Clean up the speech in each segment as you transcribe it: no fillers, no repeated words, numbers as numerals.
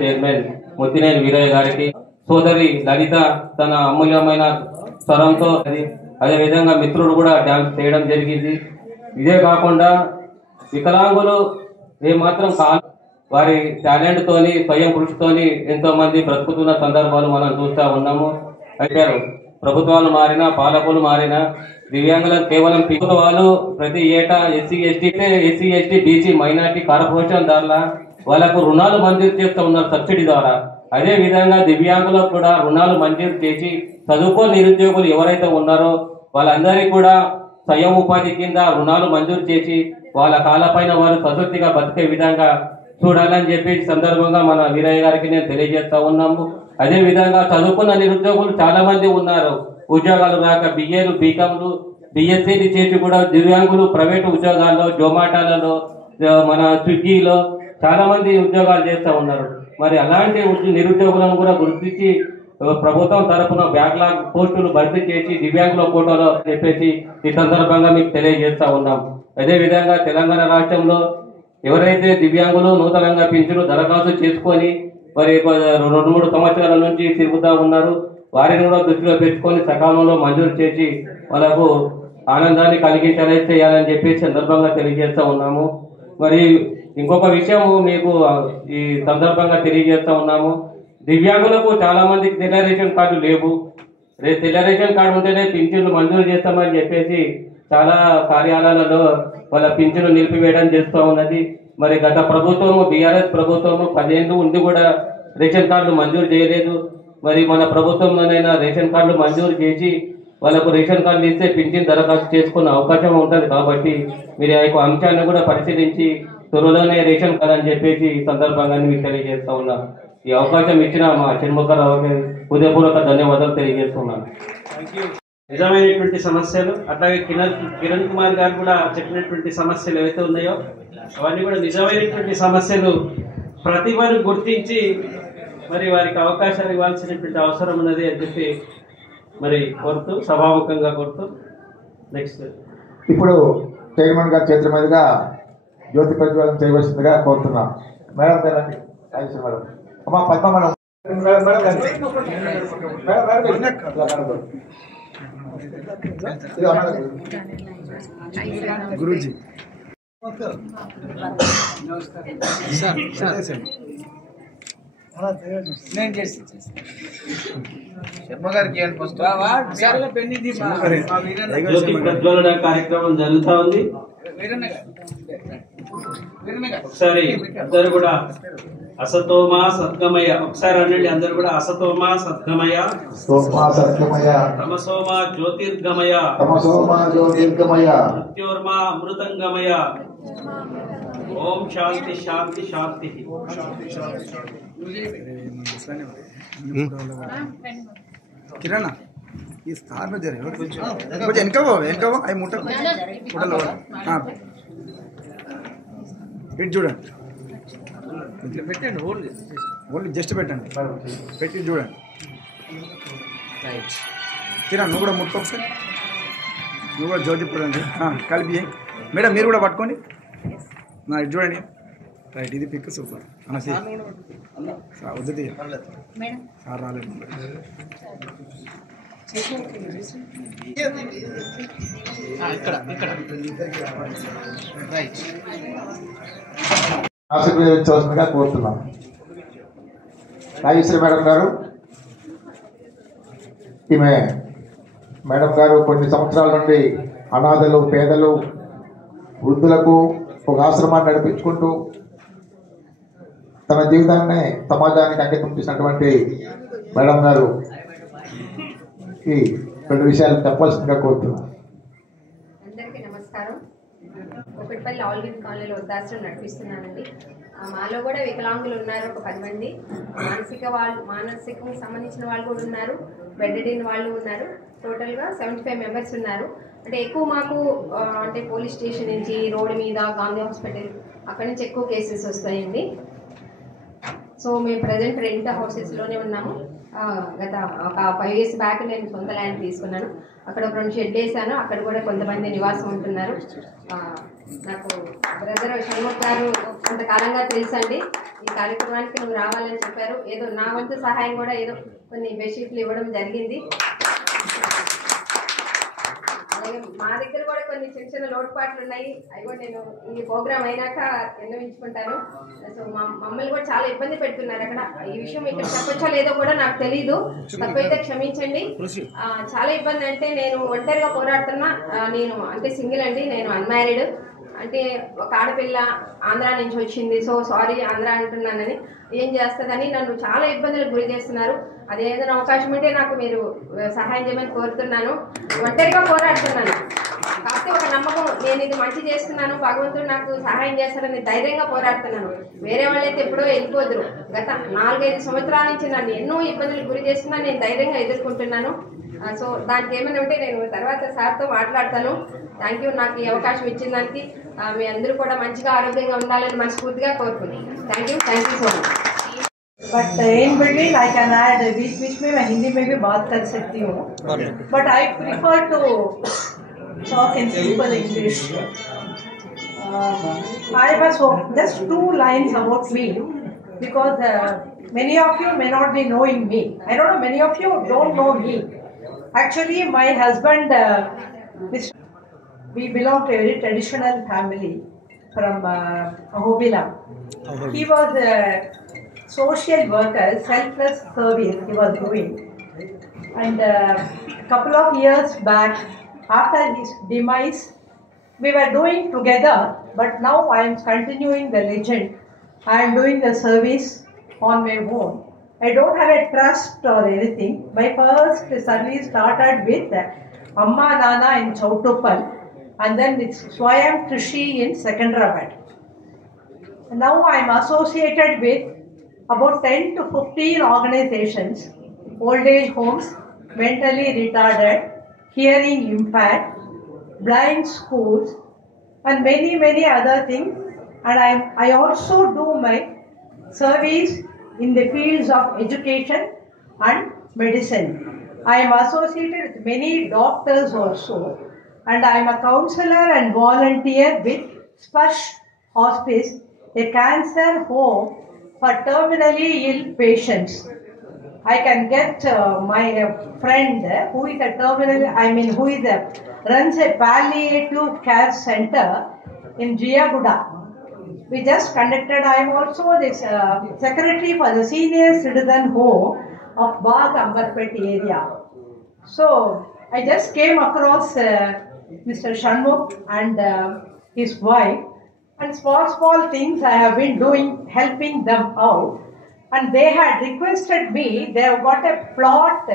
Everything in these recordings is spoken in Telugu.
చైర్మన్ ముత్తినేని వీరయ్య గారికి, సోదరి లలిత తన అమూల్యమైన స్వరంతో, అదేవిధంగా మిత్రుడు కూడా డ్యాన్స్ చేయడం జరిగింది. ఇదే కాకుండా వికలాంగులు ఏమాత్రం వారి టాలెంట్ తోని, స్వయం కృషితోని ఎంతో మంది బ్రతుకుతున్న సందర్భాలు మనం చూస్తూ ఉన్నాము. అయితే ప్రభుత్వాలు మారినా, పాలకులు మారినా, దివ్యాంగులకు కేవలం ప్రభుత్వాలు ప్రతి ఏటా SC ST BC minority corporation ద్వారా వాళ్ళకు రుణాలు మంజూరు చేస్తూ ఉన్నారు సబ్సిడీ ద్వారా. అదే విధంగా దివ్యాంగులకు కూడా రుణాలు మంజూరు చేసి చదువుకోని నిరుద్యోగులు ఎవరైతే ఉన్నారో వాళ్ళందరికీ కూడా స్వయం ఉపాధి కింద రుణాలు మంజూరు చేసి వాళ్ళ కాళ్ళపైన వారు సశక్తిగా బతికే విధంగా చూడాలని చెప్పి సందర్భంగా మన వీరయ్య గారికి నేను తెలియజేస్తా ఉన్నాము. అదే విధంగా చదువుకున్న నిరుద్యోగులు చాలా మంది ఉన్నారు. ఉద్యోగాలు రాక బిఏలు, బీకాంలు, బిఎస్సీలు చేసి కూడా దివ్యాంగులు ప్రైవేటు ఉద్యోగాల్లో, జొమాటోలలో, మన స్విగ్గీలో చాలా మంది ఉద్యోగాలు చేస్తూ ఉన్నారు. మరి అలాంటి నిరుద్యోగులను కూడా గుర్తించి ప్రభుత్వం తరఫున బ్యాక్లాగ్ పోస్టులు భర్తీ చేసి దివ్యాంగుల కోటాలో చెప్పేసి ఈ సందర్భంగా మీకు తెలియజేస్తా ఉన్నాం. అదే విధంగా తెలంగాణ రాష్ట్రంలో ఎవరైతే దివ్యాంగులు నూతనంగా పింఛను దరఖాస్తు చేసుకొని మరి 2-3 సంవత్సరాల నుంచి తిరుగుతూ ఉన్నారు, వారిని కూడా దృష్టిలో పెట్టుకొని సకాలంలో మంజూరు చేసి వాళ్ళకు ఆనందాన్ని చేయాలని చెప్పి సందర్భంగా తెలియజేస్తా ఉన్నాము. మరి ఇంకొక విషయం మీకు ఈ సందర్భంగా తెలియజేస్తా ఉన్నాము. దివ్యాంగులకు చాలా మందికి తెల్ల రేషన్ కార్డు లేవు. తెల్ల రేషన్ కార్డు ఉంటేనే పింఛన్లు మంజూరు చేస్తామని చెప్పేసి చాలా కార్యాలయాలలో వాళ్ళ పింఛను నిలిపివేయడం చేస్తూ ఉన్నది. మరి గత ప్రభుత్వము, బీఆర్ఎస్ ప్రభుత్వము 10 ఏళ్ళు ఉండి కూడా రేషన్ కార్డులు మంజూరు చేయలేదు. మరి మన ప్రభుత్వంలోనైనా రేషన్ కార్డులు మంజూరు చేసి వాళ్ళకు రేషన్ కార్డులు ఇస్తే పింఛన్ దరఖాస్తు చేసుకునే అవకాశం ఉంటుంది. కాబట్టి మీరు ఆ యొక్క అంశాన్ని కూడా పరిశీలించి త్వరలోనే రేషన్ కార్డు అని చెప్పేసి ఈ సందర్భంగా మీకు తెలియజేస్తా ఉన్నాను. ఈ అవకాశం ఇచ్చిన మా షణ్ముఖరావుకి హృదయపూర్వక ధన్యవాదాలు తెలియజేస్తున్నాను. నిజమైనటువంటి సమస్యలు, అట్లాగే కిరణ్ కుమార్ గారు కూడా చెప్పినటువంటి సమస్యలు ఏవైతే ఉన్నాయో అవన్నీ కూడా నిజమైనటువంటి సమస్యలు. ప్రతిభను గుర్తించి మరి వారికి అవకాశాలు ఇవ్వాల్సినటువంటి అవసరం ఉన్నది అని చెప్పి మరి కోరుతూ, సభాముఖంగా కోరుతూ నెక్స్ట్ ఇప్పుడు చైర్మన్ గారి చేతుల మీదుగా జ్యోతి ప్రజ్వలన చేయవలసిందిగా కోరుతున్నాం. మేడం గారండి, మేడం అమ్మా పద్మ మేడం గురూజీ జ్యోతి ప్రజ్వలన కార్యక్రమం జరుగుతా ఉంది. ఒకసారి అందరు కూడా అసతోమా సద్గమయ, ఒకసారి అనండి అందరు కూడా అసతోమా సద్గమయ, తమసోమా జ్యోతిర్గమయ, మృత్యోర్మా అమృతంగమయ. ఓం శాంతి శాంతి శాంతి. కిరణ్ ఈ స్థానం కొంచెం వెనకవో అవి ముట్టలో పెట్టి చూడండి, పెట్టండి, ఓన్లీ జస్ట్ పెట్టండి, పెట్టి చూడండి. కిరణ్ నువ్వు కూడా ముట్టుకో ఒకసారి, నువ్వు కూడా జ్యోతి చూడండి, కలిపి మేడం మీరు కూడా పట్టుకోండి, ఇది చూడండి. రైట్, ఇది పిక్ సూపర్ అనసి వద్దు సార్ రాలేదు. ఆశీర్వదించవలసిందిగా కోరుతున్నాం. నాగేశ్వరి మేడం గారు, ఈమె మేడం గారు కొన్ని సంవత్సరాల నుండి అనాథలు, పేదలు, వృద్ధులకు ఒక ఆశ్రమాన్ని నడిపించుకుంటూ తన జీవితాన్ని సమాజానికి అంకితం చేసినటువంటి మేడం గారు ఈ 2 విషయాలు చెప్పాల్సిందిగా కోరుతున్నాను. అందరికీ నమస్కారం. ఒకటిపల్లి ఆల్విన్ కాలనీలో వృద్ధాశ్రమం నడిపిస్తున్నానండి. మాలో కూడా వికలాంగులు ఉన్నారు, ఒక 10 మంది. మానసికంగా సంబంధించిన వాళ్ళు కూడా ఉన్నారు, బెడ్డెడ్ వాళ్ళు ఉన్నారు. టోటల్గా 75 మెంబర్స్ ఉన్నారు. అంటే ఎక్కువ మాకు అంటే పోలీస్ స్టేషన్ నుంచి, రోడ్డు మీద, గాంధీ హాస్పిటల్ అక్కడి నుంచి ఎక్కువ కేసెస్ వస్తాయండి. సో మేము ప్రజెంట్ రెంట్ హౌసెస్లోనే ఉన్నాము. గత ఒక 5 years బ్యాక్ నేను సొంత ల్యాండ్ తీసుకున్నాను. అక్కడ ఒక 2 షెడ్ వేసాను. అక్కడ కూడా కొంతమంది నివాసం ఉంటున్నారు. నాకు బ్రదర్ షణ్ముఖ్ గారు కొంతకాలంగా తెలుసండి. ఈ కార్యక్రమానికి నువ్వు రావాలని చెప్పారు. ఏదో నా వంతు సహాయం కూడా ఏదో కొన్ని బెడ్షీట్లు ఇవ్వడం జరిగింది. అలాగే మా దగ్గర కూడా కొన్ని చిన్న చిన్న లోటుపాట్లు ఉన్నాయి. అవి కూడా నేను ఈ ప్రోగ్రామ్ అయినాక విన్నవించుకుంటాను. సో మమ్మల్ని కూడా చాలా ఇబ్బంది పెడుతున్నారు అక్కడ. ఈ విషయం ఇక్కడ చెప్పొచ్చో లేదో కూడా నాకు తెలీదు, తప్పైతే క్షమించండి. చాలా ఇబ్బంది అంటే నేను ఒంటరిగా పోరాడుతున్నా. నేను అంటే సింగిల్ అండి, నేను అన్మ్యారీడ్. అంటే ఒక ఆడపిల్ల ఆంధ్ర నుంచి వచ్చింది. సో సారీ ఆంధ్ర అంటున్నానని, ఏం చేస్తుందని నన్ను చాలా ఇబ్బందులకు గురి చేస్తున్నారు. అది ఏదైనా అవకాశం ఉంటే నాకు మీరు సహాయం చేయమని కోరుతున్నాను. ఒంటరిగా పోరాడుతున్నాను, కాకపోతే ఒక నమ్మకం, నేను ఇది మంచి చేస్తున్నాను, భగవంతుడు నాకు సహాయం చేస్తారని ధైర్యంగా పోరాడుతున్నాను. వేరే వాళ్ళైతే ఎప్పుడో వెళ్ళిపోదురు. గత 4-5 సంవత్సరాల నుంచి నన్ను ఎన్నో ఇబ్బందులకు గురి చేస్తున్నా, నేను ధైర్యంగా ఎదుర్కొంటున్నాను. సో దానికి ఏమైనా ఉంటే నేను తర్వాత సార్తో మాట్లాడతాను. థ్యాంక్ యూ నాకు ఈ అవకాశం ఇచ్చిన దానికి. మీ అందరూ కూడా మంచిగా ఆరోగ్యంగా ఉండాలని మనస్ఫూర్తిగా కోరుకుంటున్నాను. Thank you so much. But in between I can add बीच बीच में मैं हिंदी में भी बात कर सकती हूँ, but I prefer to talk in simple English. I was just 2 lines about me, because many of you may not be knowing me. I don't know, many of you don't know me. Actually, my husband, we belong to a very traditional family from Ahobila. He was social worker, selfless service he was doing, and a couple of years back, after his demise, we were doing together, but now I am continuing the legend. I am doing the service on my own. I don't have a trust or anything. My first service started with Amma Nana in Chowtuppal, and then it's Swayam Krishi in Secunderabad. Now I am associated with about 10 to 15 organizations, old age homes, mentally retarded, hearing impaired, blind schools, and many other things. And I also do my service in the fields of education and medicine. I am associated with many doctors also, and I am a counselor and volunteer with Sparsh Hospice, a cancer home for terminally ill patients. I can get my friend who is a runs a palliative care center in Jiyaguda. We just conducted. I am also the secretary for the senior citizen home of Bagh Ambarpet area. So I just came across Mr. Shanmugh and his wife. And small things I have been doing, helping them out. And they had requested me, they have got a plot.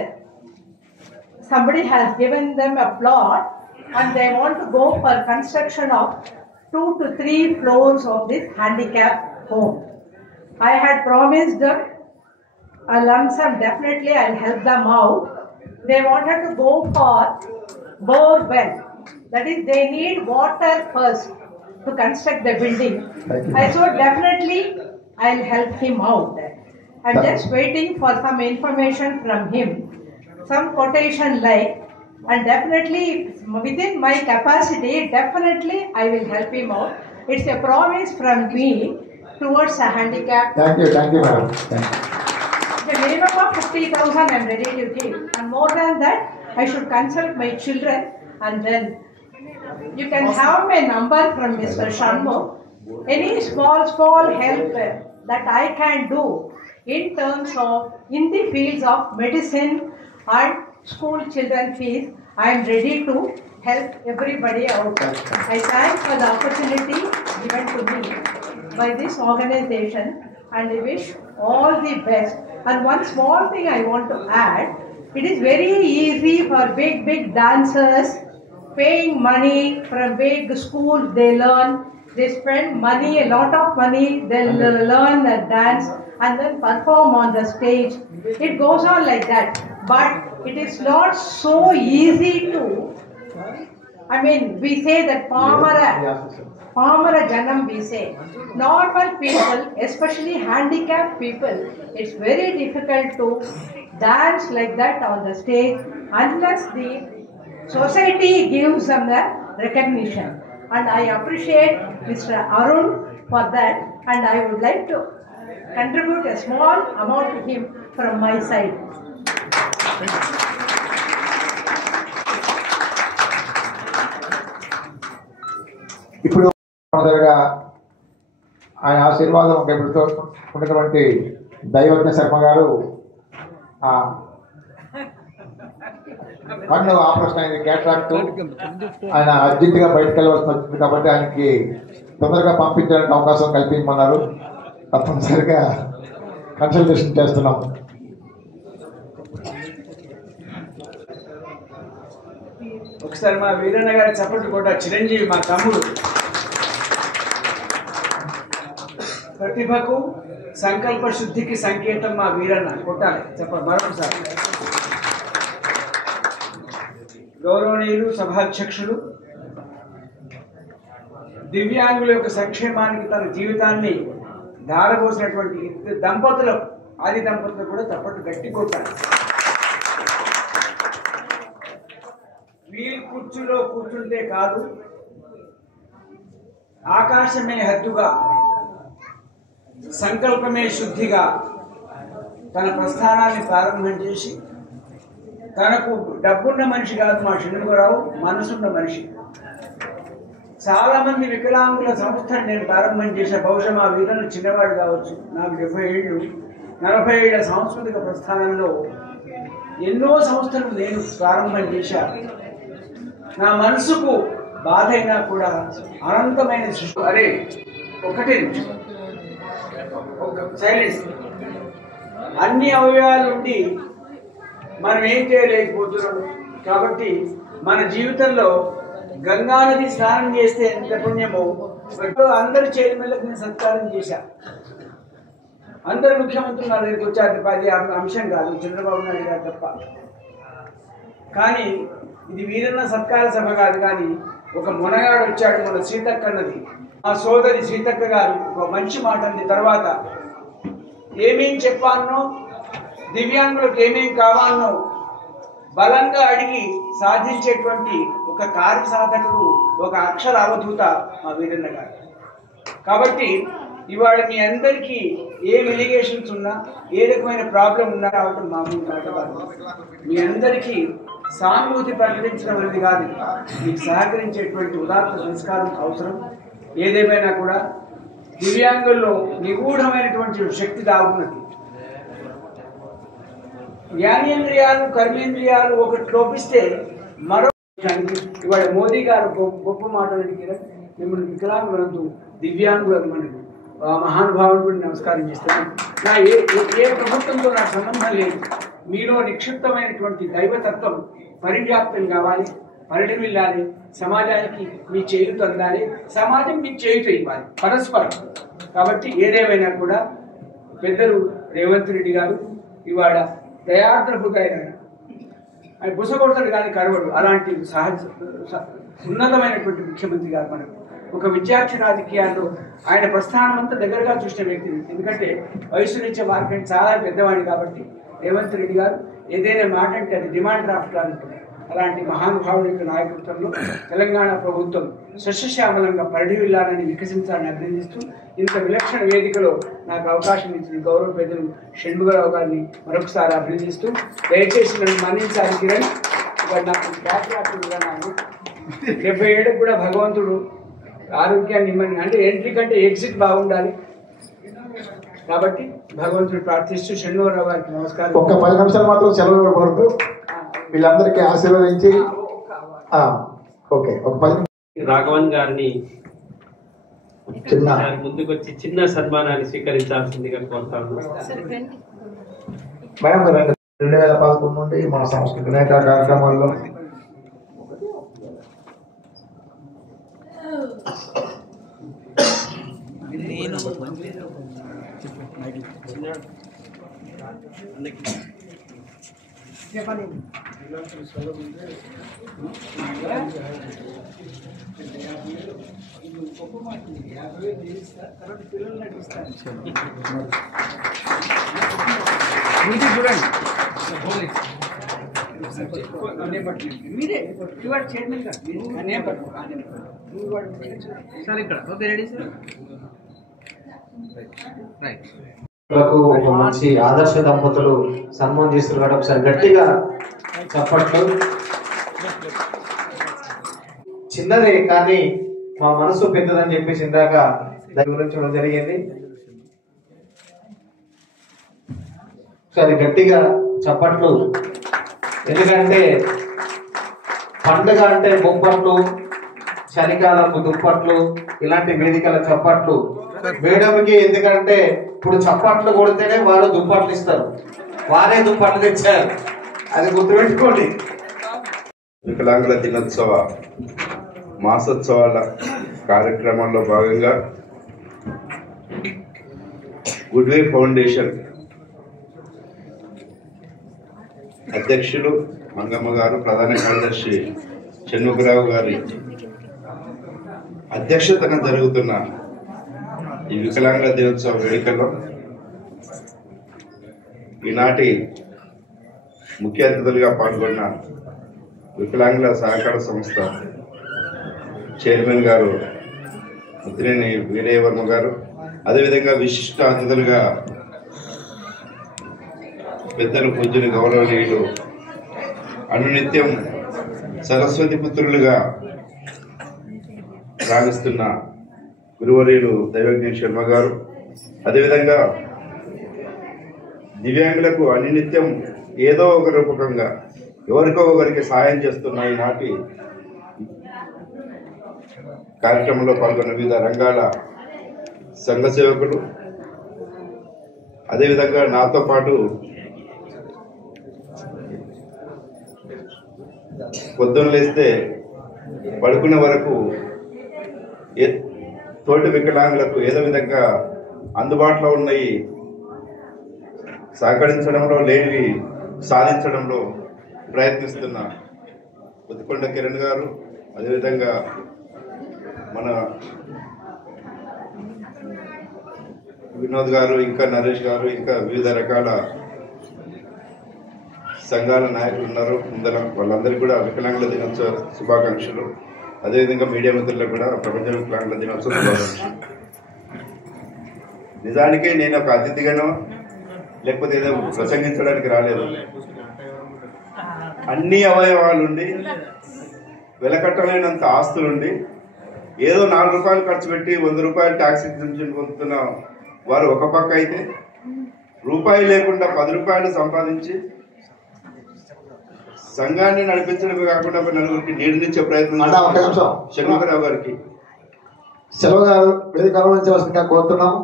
Somebody has given them a plot and they want to go for construction of 2 to 3 floors of this handicap home. I had promised them a lump sum, definitely I'll help them out. They wanted to go for bore well. That is, they need water first to construct the building. I thought definitely I'll help him out. I'm just waiting for some information from him, some quotation like, and definitely within my capacity, definitely I will help him out. It's a promise from me towards a handicap. Thank you, madam. Thank you. The minimum of 50,000 I'm ready to give, and more than that, I should consult my children, and then you can have my number from Mr. Shanmugh. Any small help that I can do in terms of in the fields of medicine and school children fees, I am ready to help everybody out. I thank for the opportunity given to me by this organization, and I wish all the best. And one small thing I want to add, it is very easy for big dancers paying money from big schools. They learn, they spend money, a lot of money, they'll learn a dance and then perform on the stage. It goes on like that, but it is not so easy to, we say that Pamara Janam, we say. Normal people, especially handicapped people, it's very difficult to dance like that on the stage unless the society gives them the recognition. and I appreciate Mr. Arun for that, and I would like to contribute a small amount to him from my side. ఇప్పుడు మొదలుగా ఆయన ఆశీర్వాదం పెడుతూ ఉన్నటువంటి దైవజ్ఞ శర్మ గారు కన్ను ఆపరేషన్ అయింది, క్యాట్రాక్ట్. ఆయన అర్జెంటుగా బయటకు వెళ్ళవలసి వచ్చింది కాబట్టి ఆయనకి తొందరగా పంపించడానికి అవకాశం కల్పించమన్నారు. తప్పనిసరిగా కన్సల్టేషన్ చేస్తున్నాం. ఒకసారి మా వీరన్న గారి చప్పట్లు కూడా చిరంజీవి మా తమ్ముడు. ప్రతిభకు సంకల్ప శుద్ధికి సంకేతం మా వీరన్న. కొట్టాలి చెప్పండి మరొకసారి. గౌరవనీయులు సభాధ్యక్షులు, దివ్యాంగుల యొక్క సంక్షేమానికి తన జీవితాన్ని ధారపోసినటువంటి దంపతులు, ఆది దంపతులు కూడా చప్పట్లు గట్టి కొట్టాలి. వీల్ కుర్చీలో కూర్చుంటే కాదు, ఆకాశమే హద్దుగా, సంకల్పమే శుద్ధిగా తన ప్రస్థానాన్ని ప్రారంభం చేసి, తనకు డబ్బున్న మనిషి కాదు మా షణ్ముగరావు, మనసున్న మనిషి. చాలా మంది వికలాంగుల సంస్థను నేను ప్రారంభం చేసే, బహుశా మా వీరన్న చిన్నవాడు కావచ్చు, నాకు 70 ఏళ్ళు, 40 ఏళ్ల సాంస్కృతిక ప్రస్థానంలో ఎన్నో సంస్థలు నేను ప్రారంభం చేశాను. నా మనసుకు బాధ అయినా కూడా అనంతమైన సృష్టి. అరే ఒకటే నిమిషం, ఒక సైలెన్స్. అన్ని అవయవాలుండి మనం ఏం చేయలేకపోతున్నాం. కాబట్టి మన జీవితంలో గంగానది స్నానం చేస్తే ఎంత పుణ్యమో, అందరు చేతిమెళ్ళకు నేను సత్కారం చేశా. అందరు ముఖ్యమంత్రులు నా దగ్గరికి వచ్చారు, అది అంశం కాదు, చంద్రబాబు నాయుడు గారు తప్ప. కానీ ఇది వీరన్న సత్కార సభ కాదు. కానీ ఒక మొనగాడు వచ్చాడు, మన సీతక్క అన్నది, మా సోదరి సీతక్క గారు ఒక మంచి మాట అంది. తర్వాత ఏమేం చెప్పానో, దివ్యాంగులకు ఏమేం కావాలనో బలంగా అడిగి సాధించేటువంటి ఒక కార్యసాధకుడు, ఒక అక్షర అవధూత మా వీరన్న గారు. కాబట్టి ఇవాళ మీ అందరికీ ఏ ఎలిగేషన్స్ ఉన్నా, ఏ రకమైన ప్రాబ్లం ఉన్నా రావడం మామూలు మాట కాదు. మీ అందరికీ సానుభూతి ప్రకటించడం అనేది కాదు, మీకు సహకరించేటువంటి ఉదాత్త సంస్కారం అవసరం. ఏదేమైనా కూడా దివ్యాంగుల్లో నిగూఢమైనటువంటి శక్తి దాగున్నది. జ్ఞానేంద్రియాలు, కర్మేంద్రియాలు ఒకటి లోపిస్తే మరో. ఇవాళ మోదీ గారు గొప్ప మాట అడిగారు, మిమ్మల్ని వికలాంగులందు దివ్యాంగులకు మనకు ఆ మహానుభావుడు కూడా నమస్కారం చేస్తాను. నా ఏ ప్రభుత్వంతో నాకు సంబంధం లేదు. మీలో నిక్షిప్తమైనటువంటి దైవతత్వం పరివ్యాప్తం కావాలి, పరిణమిల్లాలి, సమాజానికి మీ చేయుత అందాలి, సమాజం మీకు చేయుత ఇవ్వాలి, పరస్పరం. కాబట్టి ఏదేమైనా కూడా పెద్దలు రేవంత్ రెడ్డి గారు ఇవాళ దయార్ద్ర హృదయ, ఆయన బుసగొడతాడు కానీ కరవడు, అలాంటి ఉన్నతమైనటువంటి ముఖ్యమంత్రి గారు మనకు. ఒక విద్యార్థి రాజకీయాల్లో ఆయన ప్రస్థానం అంతా దగ్గరగా చూసిన వ్యక్తి. ఎందుకంటే వయసు నుంచి వారికంటే చాలా పెద్దవాడిని కాబట్టి రేవంత్ రెడ్డి గారు ఏదైనా మాట అంటే అది డిమాండ్ డ్రాఫ్ట్ అంటుంది. అలాంటి మహానుభావుడి యొక్క నాయకత్వంలో తెలంగాణ ప్రభుత్వం సస్యశ్యామలంగా పరిధివిల్లాలని వికసించాలని అభినందిస్తూ, ఇంత విలక్షణ వేదికలో నాకు అవకాశం ఇచ్చిన గౌరవ పెద్దలు షణ్ముగరావు గారిని మరొకసారి అభినందిస్తూ, దయచేసి నన్ను మన్నించాలి కిరణ్. ఇవాళ నాకు బ్యాక్లాక్గా నాకు 70 ఏళ్ళకు కూడా భగవంతుడు ఆరోగ్యాన్ని ఇమ్మని, అంటే ఎంట్రీ కంటే ఎగ్జిట్ బాగుండాలి కాబట్టి భగవంతుడు ప్రార్థిస్తూ షణ్ముగరావు గారికి నమస్కారం. ఒక్క 10 నిమిషాలు మాత్రం సెలవు ఇవ్వకూడదు, వీళ్ళందరికీ ఆశీర్వదించి. ఓకే, ఒక 10 రాఘవన్ గారిని చిన్న ముందుకు వచ్చి చిన్న సన్మానాన్ని స్వీకరించాల్సిందిగా కోరుతాను. మేడం 2011 నుండి మన సాంస్కృతిక నేత కార్యక్రమాల్లో చూడండి ఒక మంచి ఆదర్శ దంపతులు సన్మానం చేస్తున్నారు. ఒకసారి గట్టిగా చప్పట్లు. చిన్నదే కానీ మా మనసు పెద్దదని చెప్పేసి ఇందాక వివరించడం జరిగింది. ఒకసారి గట్టిగా చప్పట్లు. ఎందుకంటే పండుగ అంటే బొప్పట్లు, చలికాలపు దుప్పట్లు, ఇలాంటి వేదికల చప్పట్లు మేడంకి. ఎందుకంటే ఇప్పుడు చప్పట్లు కొడితేనే వారు దుప్పట్లు ఇస్తారు, వారే దుప్పట్లు తెచ్చారు, అది గుర్తుపెట్టుకోండి. వికలాంగుల దినోత్సవ మాసోత్సవాల కార్యక్రమంలో భాగంగా గుడ్వే ఫౌండేషన్ అధ్యక్షులు మంగమ్మ గారు, ప్రధాన కార్యదర్శి షణ్ముఖరావు గారి అధ్యక్షతన జరుగుతున్న ఈ వికలాంగుల దినోత్సవ వేడుకల్లో ఈనాటి ముఖ్య అతిథులుగా పాల్గొన్న వికలాంగుల సహకార సంస్థ చైర్మన్ గారు ముత్తినేని వీరయ్యవర్మ గారు, అదేవిధంగా విశిష్ట అతిథులుగా పెద్దలు పూజ్యుని గౌరవనీయులు అనునిత్యం సరస్వతి పుత్రులుగా రాణిస్తున్న గురువర్యులు దైవజ్ఞ శర్మ గారు, అదేవిధంగా దివ్యాంగులకు అనునిత్యం ఏదో ఒక రూపకంగా ఎవరికో ఒకరికి సాయం చేస్తున్న ఈనాటి కార్యక్రమంలో పాల్గొన్న వివిధ రంగాల సంఘ సేవకులు, అదేవిధంగా నాతో పాటు పొద్దున్న లేస్తే పడుకునే వరకు తోటి వికలాంగులకు ఏదో విధంగా అందుబాటులో ఉన్నాయి సహకరించడంలో, లేనివి సాధించడంలో ప్రయత్నిస్తున్న ఉత్కొండ కిరణ్ గారు, అదేవిధంగా మన వినోద్ గారు, ఇంకా నరేష్ గారు, ఇంకా వివిధ రకాల సంఘాల నాయకులు ఉన్నారు. వాళ్ళందరికీ కూడా వికలాంగుల దినోత్సవ శుభాకాంక్షలు. అదేవిధంగా మీడియా మిత్రులకు కూడా ప్రపంచ వికలాంగుల దినోత్సవ శుభాకాంక్షలు. నిజానికి నేను ఒక అతిథిగానో లేకపోతే ఏదో ప్రసంగించడానికి రాలేదు. అన్ని అవయవాలుండి వెలకట్టలేనంత ఆస్తులుండి ఏదో 4 రూపాయలు ఖర్చు పెట్టి 100 రూపాయలు ట్యాక్స్ ఎగ్జంప్షన్ పొందుతున్న వారు ఒక పక్క అయితే, రూపాయి లేకుండా 10 రూపాయలు సంపాదించి సంఘాన్ని నడిపించడమే కాకుండా నలుగురికి నీడనిచ్చే ప్రయత్నం షణ్ముఖరావు గారికి సెలవు గారు వేదిక అనుభవించవలసిందిగా కోరుతున్నాము.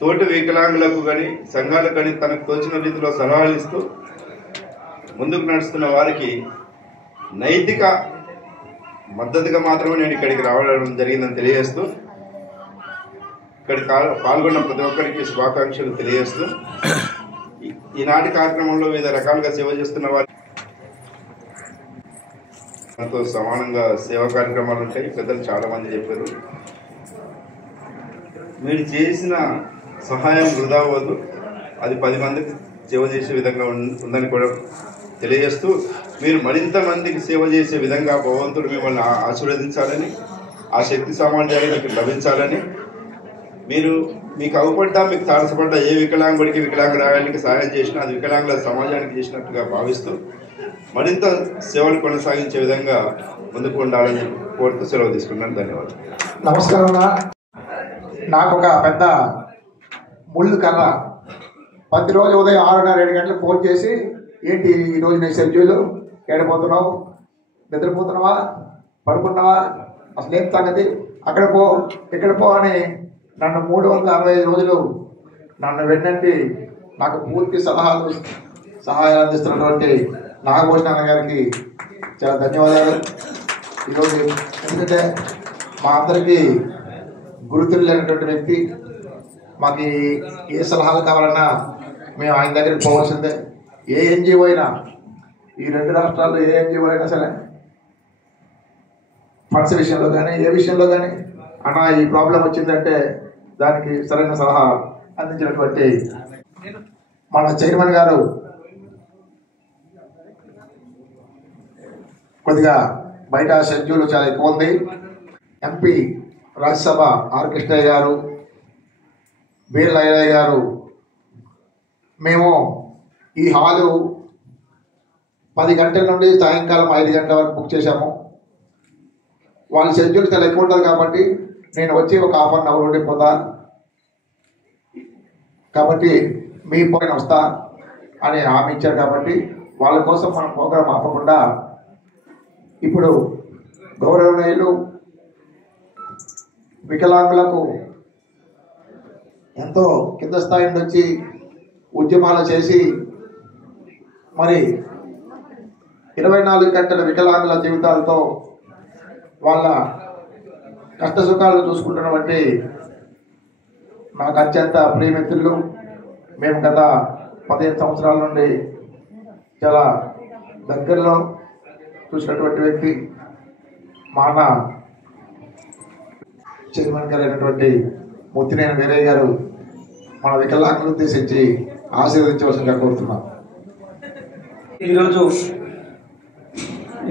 తోటి వికలాంగులకు కానీ సంఘాలకు కానీ తనకు తోచిన రీతిలో సలహాలు ఇస్తూ ముందుకు నడుస్తున్న వారికి నైతిక మద్దతుగా మాత్రమే నేను ఇక్కడికి రావడం జరిగిందని తెలియజేస్తూ, ఇక్కడ పాల్గొన్న ప్రతి ఒక్కరికి శుభాకాంక్షలు తెలియజేస్తూ, ఈనాటి కార్యక్రమంలో వివిధ రకాలుగా సేవ చేస్తున్న వారితో సమానంగా సేవా కార్యక్రమాలు ఉంటాయి. పెద్దలు చాలా మంది చెప్పారు. మీరు చేసిన సహాయం వృధా అవ్వదు, అది 10 మందికి సేవ చేసే విధంగా ఉందని కూడా తెలియజేస్తూ, మీరు మరింత మందికి సేవ చేసే విధంగా భగవంతుడు మిమ్మల్ని ఆశీర్వదించాలని, ఆ శక్తి సామర్థ్యాలు మీకు లభించాలని, మీకు అవపడ్డా మీకు తారసపడ్డా ఏ వికలాంగుడికి వికలాంగురాయానికి సహాయం చేసినా అది వికలాంగుల సమాజానికి చేసినట్టుగా భావిస్తూ మరింత సేవలు కొనసాగించే విధంగా ముందుకు ఉండాలని కోరుతూ సెలవు తీసుకున్నాను. ధన్యవాదాలు. నమస్కారం. నాకు ఒక పెద్ద ముళ్ళు కర్ర ప్రతిరోజు ఉదయం 6:30-7 గంటలకు ఫోన్ చేసి, ఏంటి ఈరోజు నీ షెడ్యూల్, ఏడిపోతున్నావు, నిద్రపోతున్నావా, పడుకున్నావా, అసలు ఏం సంగతి, అక్కడ పో ఇక్కడ పో అని నన్ను 365 రోజులు నన్ను వెన్నంటి నాకు పూర్తి సహాయాలు అందిస్తున్నటువంటి నాగభూషణ గారికి చాలా ధన్యవాదాలు. ఈరోజు ఎందుకంటే మా అందరికీ గురుతులు లేనటువంటి వ్యక్తి, మాకు ఏ సలహాలు కావాలన్నా మేము ఆయన దగ్గరికి పోవాల్సిందే. ఏ ఎన్జిఓ అయినా, ఈ 2 రాష్ట్రాల్లో ఏ ఎన్జిఓ అయినా సరే ఫండ్స్ విషయంలో కానీ ఏ విషయంలో కానీ అన్న ఈ ప్రాబ్లం వచ్చిందంటే దానికి సరైన సలహా అందించినటువంటి మన చైర్మన్ గారు కొద్దిగా బయట షెడ్యూల్ చాలా ఎక్కువ ఉంది. ఎంపీ రాజ్యసభ ఆర్ కృష్ణయ్య గారు, బీర్ల అయ్యయ్య గారు, మేము ఈ హాలు 10 గంటల నుండి సాయంకాలం 5 గంటల వరకు బుక్ చేశాము. వాళ్ళ షెడ్యూల్ చాలా ఎక్కువ ఉంటుంది కాబట్టి నేను వచ్చి ఒక ½ అన్ అవర్ ఉండిపోతా, కాబట్టి మీ పైన వస్తా అని హామీ ఇచ్చారు. కాబట్టి వాళ్ళ కోసం మనం ప్రోగ్రాం ఆపకుండా ఇప్పుడు గౌరవనీయులు వికలాంగులకు ఎంతో కింద స్థాయి నుండి వచ్చి ఉద్యమాలు చేసి మరి 24 గంటల వికలాంగుల జీవితాలతో వాళ్ళ కష్ట సుఖాలను చూసుకుంటున్నటువంటి నాకు అత్యంత ప్రియమిత్రులు. మేము గత 15 సంవత్సరాల నుండి చాలా దగ్గరలో చూసినటువంటి వ్యక్తి మా అన్న చైర్మన్ గారు అయినటువంటి ముత్తినేని వీరయ్య గారు మన వికలాంగులను ఉద్దేశించి ఆశీర్వదించవలసిందిగా కోరుతున్నాం. ఈరోజు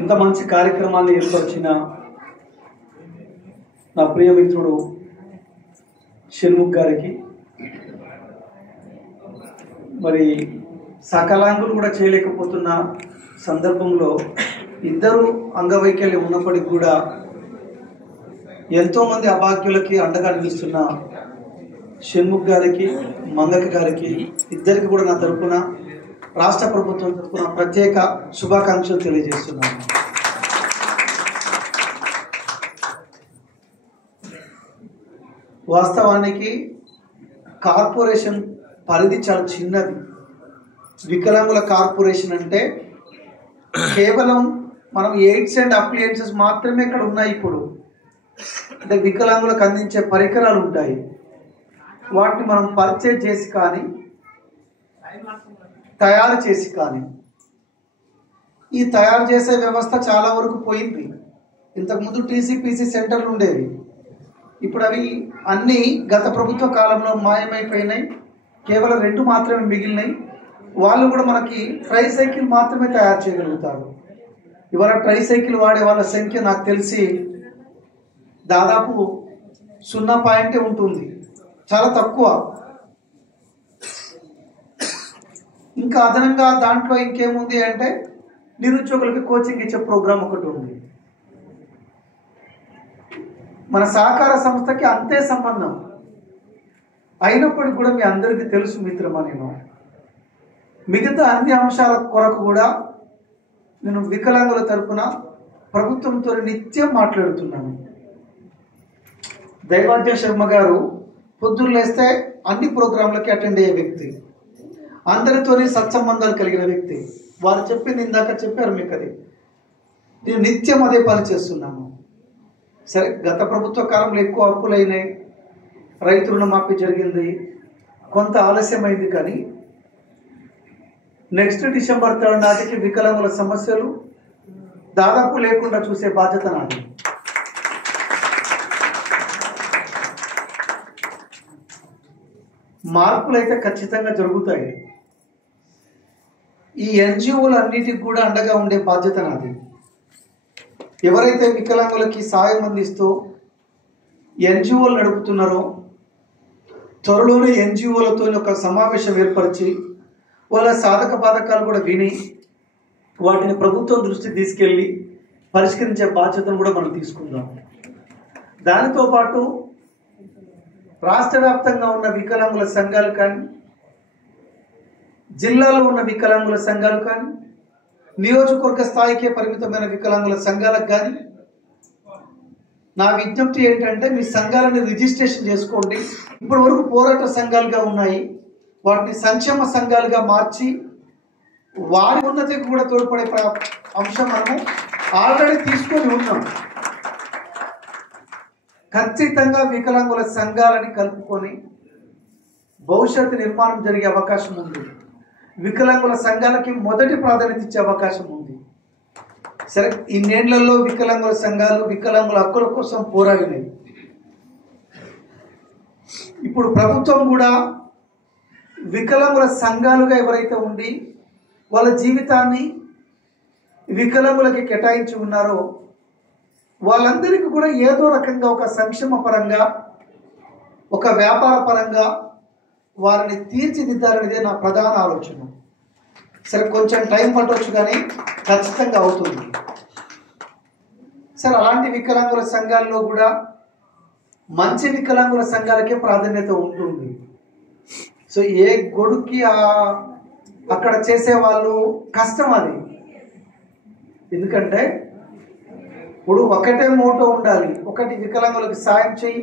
ఇంత మంచి కార్యక్రమాన్ని ఏర్పరిచిన నా ప్రియమిత్రుడు షణ్ముఖ్ గారికి, మరి సకలాంగులు కూడా చేయలేకపోతున్న సందర్భంలో ఇద్దరు అంగవైకల్యం ఉన్నప్పటికీ కూడా ఎంతోమంది అభాగ్యులకి అండగా నిలుస్తున్న షణ్ముఖ్ గారికి, మంగకి గారికి ఇద్దరికి కూడా నా తరపున, రాష్ట్ర ప్రభుత్వం తరపున ప్రత్యేక శుభాకాంక్షలు తెలియజేస్తున్నాను. వాస్తవానికి కార్పొరేషన్ పరిధి చాలా చిన్నది. వికలాంగుల కార్పొరేషన్ అంటే కేవలం మనం ఎయిడ్స్ అండ్ అప్లియన్సెస్ మాత్రమే ఇక్కడ ఉన్నాయి. ఇప్పుడు అంటే వికలాంగులకు అందించే పరికరాలు ఉంటాయి, వాటిని మనం పర్చేజ్ చేసి కానీ తయారు చేసి కానీ, ఈ తయారు చేసే వ్యవస్థ చాలా వరకు పోయింది. ఇంతకుముందు టీసీపీసీ సెంటర్లు ఉండేవి, ఇప్పుడు అవి అన్నీ గత ప్రభుత్వ కాలంలో మాయమైపోయినాయి. కేవలం 2 మాత్రమే మిగిలినాయి. వాళ్ళు కూడా మనకి ట్రై సైకిల్ మాత్రమే తయారు చేయగలుగుతారు. ఇవాళ ట్రై సైకిల్ వాడే వాళ్ళ సంఖ్య నాకు తెలిసి దాదాపు 0 ఉంటుంది, చాలా తక్కువ. ఇంకా అదనంగా దాంట్లో ఇంకేముంది అంటే నిరుద్యోగులకి కోచింగ్ ఇచ్చే ప్రోగ్రాం ఒకటి ఉంది. మన సహకార సంస్థకి అంతే సంబంధం అయినప్పటికీ కూడా మీ అందరికీ తెలుసు మిత్రమా, నేను మిగతా అన్ని అంశాల కొరకు కూడా నేను వికలాంగుల తరపున ప్రభుత్వంతో నిత్యం మాట్లాడుతున్నాను. దైవాజ్ఞ శర్మ గారు పొద్దున్న లేస్తే అన్ని ప్రోగ్రాంలకి అటెండ్ అయ్యే వ్యక్తి, అందరితోని సత్సంబంధాలు కలిగిన వ్యక్తి. వారు చెప్పింది ఇందాక చెప్పారు మీకు, అది నేను నిత్యం అదే పని చేస్తున్నాను. సరే, గత ప్రభుత్వ కాలంలో ఎక్కువ అప్పులు అయినాయి, రైతు రుణమాఫీ జరిగింది, కొంత ఆలస్యమైంది. కానీ నెక్స్ట్ డిసెంబర్ 3 నాటికి వికలాంగుల సమస్యలు దాదాపు లేకుండా చూసే బాధ్యత నాది. మార్పులు అయితే ఖచ్చితంగా జరుగుతాయి. ఈ ఎన్జిఓలు అన్నిటికి కూడా అండగా ఉండే బాధ్యత నాది. ఎవరైతే వికలాంగులకి సాయం అందిస్తూ ఎన్జిఓలు నడుపుతున్నారో త్వరలోనే ఎన్జిఓలతో ఒక సమావేశం ఏర్పరిచి వాళ్ళ సాధక బాధకాలు కూడా విని వాటిని ప్రభుత్వం దృష్టికి తీసుకెళ్ళి పరిష్కరించే బాధ్యతను కూడా మనం తీసుకుందాం. దానితో పాటు రాష్ట్ర వ్యాప్తంగా ఉన్న వికలాంగుల సంఘాలు కానీ, జిల్లాలో ఉన్న వికలాంగుల సంఘాలు కానీ, నియోజకవర్గ స్థాయికే పరిమితమైన వికలాంగుల సంఘాలకు కానీ నా విజ్ఞప్తి ఏంటంటే, మీ సంఘాలను రిజిస్ట్రేషన్ చేసుకోండి. ఇప్పటి వరకు పోరాట సంఘాలుగా ఉన్నాయి, వాటిని సంక్షేమ సంఘాలుగా మార్చి వారి ఉన్నతికి కూడా తోడ్పడే అంశం మనము ఆల్రెడీ తీసుకొని ఉన్నాం. ఖచ్చితంగా వికలాంగుల సంఘాలని కలుపుకొని భవిష్యత్తు నిర్మాణం జరిగే అవకాశం ఉంది. వికలాంగుల సంఘాలకి మొదటి ప్రాధాన్యత ఇచ్చే అవకాశం ఉంది. సరే, ఇన్నేళ్లలో వికలాంగుల సంఘాలు వికలాంగుల హక్కుల కోసం పోరాడినాయి. ఇప్పుడు ప్రభుత్వం కూడా వికలాంగుల సంఘాలుగా ఎవరైతే ఉండి వాళ్ళ జీవితాన్ని వికలాంగులకి కేటాయించి ఉన్నారో వాళ్ళందరికీ కూడా ఏదో రకంగా ఒక సంక్షేమ పరంగా ఒక వ్యాపార పరంగా వారిని తీర్చిదిద్దాలనేదే నా ప్రధాన ఆలోచన. సరే కొంచెం టైం పట్టవచ్చు కానీ ఖచ్చితంగా అవుతుంది. సరే అలాంటి వికలాంగుల సంఘాల్లో కూడా మంచి వికలాంగుల సంఘాలకే ప్రాధాన్యత ఉంటుంది. సో ఏ గొడుక్కి అక్కడ చేసే వాళ్ళు కష్టం అది. ఎందుకంటే ఇప్పుడు ఒకటే మోటో ఉండాలి. ఒకటి వికలాంగులకు సాయం చేయి,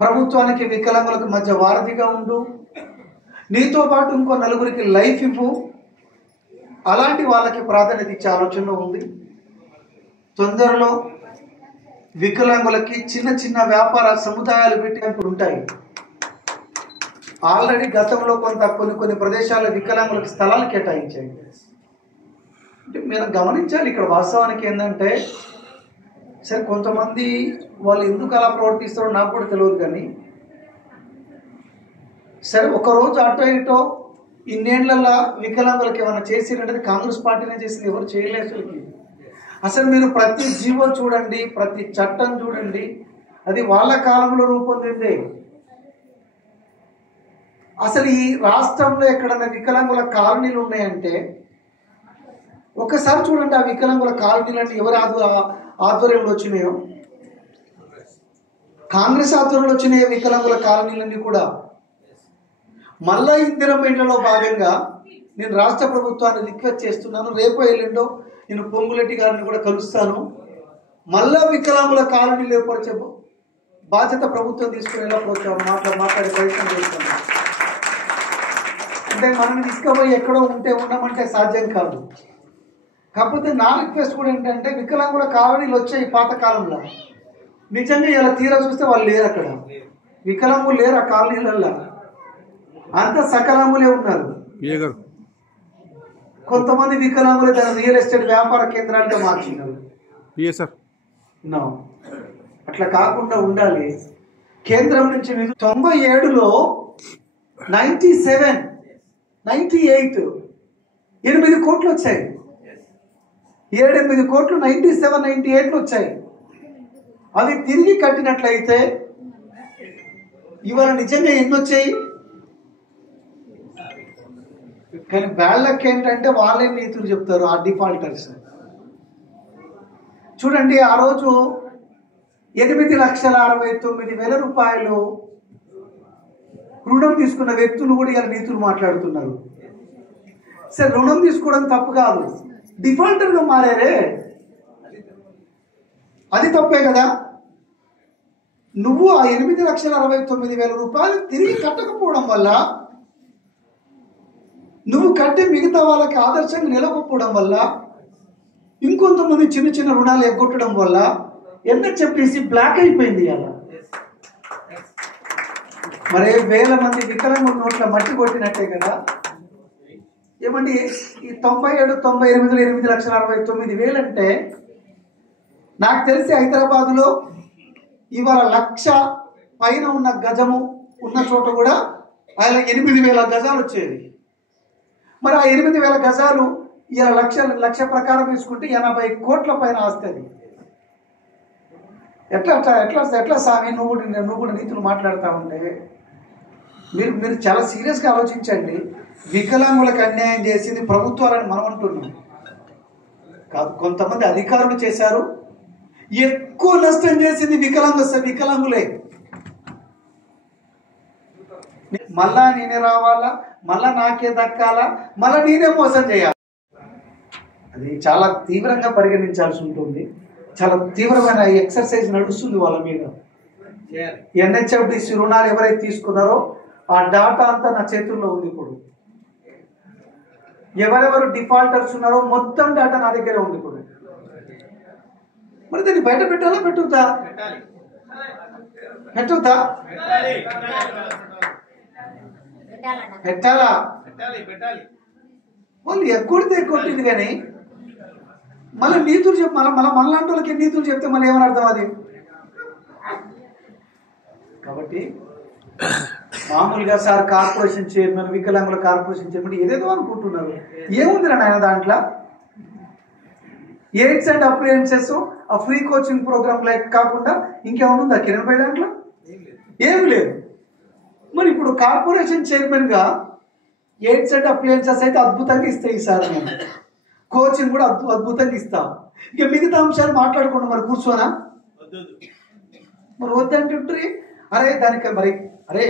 ప్రభుత్వానికి వికలాంగులకు మధ్య వారధిగా ఉండు, నీతో పాటు ఇంకో నలుగురికి లైఫ్ ఇవ్వు. అలాంటి వాళ్ళకి ప్రాధాన్యత ఇచ్చే ఆలోచన ఉంది. తొందరలో వికలాంగులకి చిన్న చిన్న వ్యాపార సముదాయాలు పెట్టినప్పుడు ఉంటాయి. ఆల్రెడీ గతంలో కొన్ని ప్రదేశాల్లో వికలాంగులకు స్థలాలు కేటాయించాయి. అంటే మీరు గమనించాలి, ఇక్కడ వాస్తవానికి ఏంటంటే సరే కొంతమంది వాళ్ళు ఎందుకు అలా ప్రవర్తిస్తారో నాకు కూడా తెలియదు. కానీ సరే ఒకరోజు అటో ఇటో ఇన్నేళ్లలో వికలాంగులకు ఏమైనా చేసినట్టు కాంగ్రెస్ పార్టీనే చేసింది, ఎవరు చేయలేదు. అసలు మీరు ప్రతి జీవో చూడండి, ప్రతి చట్టం చూడండి, అది వాళ్ళ కాలంలో రూపొందిందే. అసలు ఈ రాష్ట్రంలో ఎక్కడన్నా వికలాంగుల కాలనీలు ఉన్నాయంటే ఒక్కసారి చూడండి. ఆ వికలాంగుల కాలనీలు అంటే ఎవరి ఆధ్వర్యంలో వచ్చినాయో, కాంగ్రెస్ ఆధ్వర్యంలో వచ్చినాయో వికలాంగుల కాలనీలన్నీ కూడా. మళ్ళా ఇందిరమ్మ ఇండ్లలో భాగంగా నేను రాష్ట్ర ప్రభుత్వాన్ని రిక్వెస్ట్ చేస్తున్నాను, రేపో ఎల్లుండో నేను పొంగులెట్టి గారిని కూడా కలుస్తాను. మళ్ళా వికలాంగుల కాలనీలు ఏర్పరిచే బాధ్యత ప్రభుత్వం తీసుకునేలా మాట్లాడే ప్రయత్నం చేస్తాను. అంటే మనం తీసుకుపోయి ఎక్కడో ఉండమంటే సాధ్యం కాదు. కాకపోతే నా రిక్వెస్ట్ కూడా ఏంటంటే వికలాంగుల కాలనీలు వచ్చాయి పాతకాలంలో. నిజంగా ఇలా తీరా చూస్తే వాళ్ళు లేరు, అక్కడ వికలాంగులు లేరు ఆ కాలనీలలో, అంత సకలాంగులే ఉన్నారు. కొంతమంది వికలాంగులు దాని రియల్ ఎస్టేట్ వ్యాపార కేంద్రాలుగా మార్చినారు. అట్లా కాకుండా ఉండాలి. కేంద్రం నుంచి 97లో 97, 98 8 కోట్లు వచ్చాయి. 7-8 కోట్లు 97, 98 వచ్చాయి. అవి తిరిగి కట్టినట్లయితే ఇవాళ నిజంగా ఎన్ని వచ్చాయి. కానీ వాళ్ళకి ఏంటంటే వాళ్ళే నీతులు చెప్తారు ఆ డిఫాల్టర్స్. చూడండి, ఆ రోజు 8,69,000 రూపాయలు రుణం తీసుకున్న వ్యక్తులు కూడా ఇలా నీతులు మాట్లాడుతున్నారు. సరే రుణం తీసుకోవడం తప్పు కాదు, డిఫాల్టర్గా మారారే అది తప్పే కదా. నువ్వు ఆ 8,69,000 రూపాయలు తిరిగి కట్టకపోవడం వల్ల, నువ్వు కట్టే మిగతా వాళ్ళకి ఆదర్శంగా నిలవకపోవడం వల్ల, ఇంకొంతమంది చిన్న చిన్న రుణాలు ఎగ్గొట్టడం వల్ల చెప్పేసి బ్లాక్ అయిపోయింది. అలా మరే వేల మంది వికలాంగుల నోట్ల మట్టి కొట్టినట్టే కదా. ఏమండి ఈ 97, 98లో 8,69,000 అంటే నాకు తెలిసి హైదరాబాదులో ఇవాళ 1,00,000 పైన ఉన్న గజము ఉన్న చోట కూడా ఆయన 8,000 గజాలు వచ్చేది. మరి ఆ 8,000 గజాలు ఇలా లక్ష ప్రకారం తీసుకుంటే 80 కోట్ల పైన వస్తుంది. ఎట్లా స్వామి నువ్వు కూడా నీతులు మాట్లాడుతూ ఉంటే మీరు చాలా సీరియస్గా ఆలోచించండి. వికలాంగులకు అన్యాయం చేసింది ప్రభుత్వాలని మనం అంటున్నాం కాదు, కొంతమంది అధికారులు చేశారు. ఎక్కువ నష్టం చేసింది వికలాంగులే. మళ్ళా నేనే రావాలా, మళ్ళా నాకే దక్కాలా, మళ్ళా నేనే మోసం చేయాలి. అది చాలా తీవ్రంగా పరిగణించాల్సి ఉంటుంది. చాలా తీవ్రమైన ఎక్సర్సైజ్ నడుస్తుంది వాళ్ళ మీద. ఎన్హెచ్ఎఫ్డిసి రుణాలు ఎవరైతే తీసుకున్నారో ఆ డాటా అంతా నా చేతుల్లో ఉంది. ఇప్పుడు ఎవరెవరు డిఫాల్టర్స్ ఉన్నారో మొత్తం డాటా నా దగ్గరే ఉంది. ఇప్పుడు మరి దాన్ని బయట పెట్టాలా పెట్టుద్దా? పెట్టాలా? వాళ్ళు ఎక్కొట్టింది కానీ మళ్ళీ నీతులు మనలాంటి వాళ్ళకి నీతులు చెప్తే మళ్ళీ ఏమని అర్థం అది. కాబట్టి మామూలుగా సార్ కార్పొరేషన్ చైర్మన్, వికలాంగుల కార్పొరేషన్ చైర్మన్ ఏదేదో అనుకుంటున్నారు. ఏముంది నాయన దాంట్లో? ఎయిడ్స్ అండ్ అప్లయన్సెస్ ఆ ఫ్రీ కోచింగ్ ప్రోగ్రామ్ లైక్ కాకుండా ఇంకేమైనా ఉందా కిరణ్ భాయ్ దాంట్లో? ఏమి లేదు. మరి ఇప్పుడు కార్పొరేషన్ చైర్మన్గా ఎయిడ్స్ అండ్ అప్లయన్సెస్ అయితే అద్భుతంగా ఇస్తాయి సార్, నేను కోచింగ్ కూడా అద్భుతంగా ఇస్తాం. ఇక మిగతా అంశాలు మాట్లాడుకోండి. మరి కూర్చోనా? మరి వద్దంటుంటే అరే దానికి మరి అరే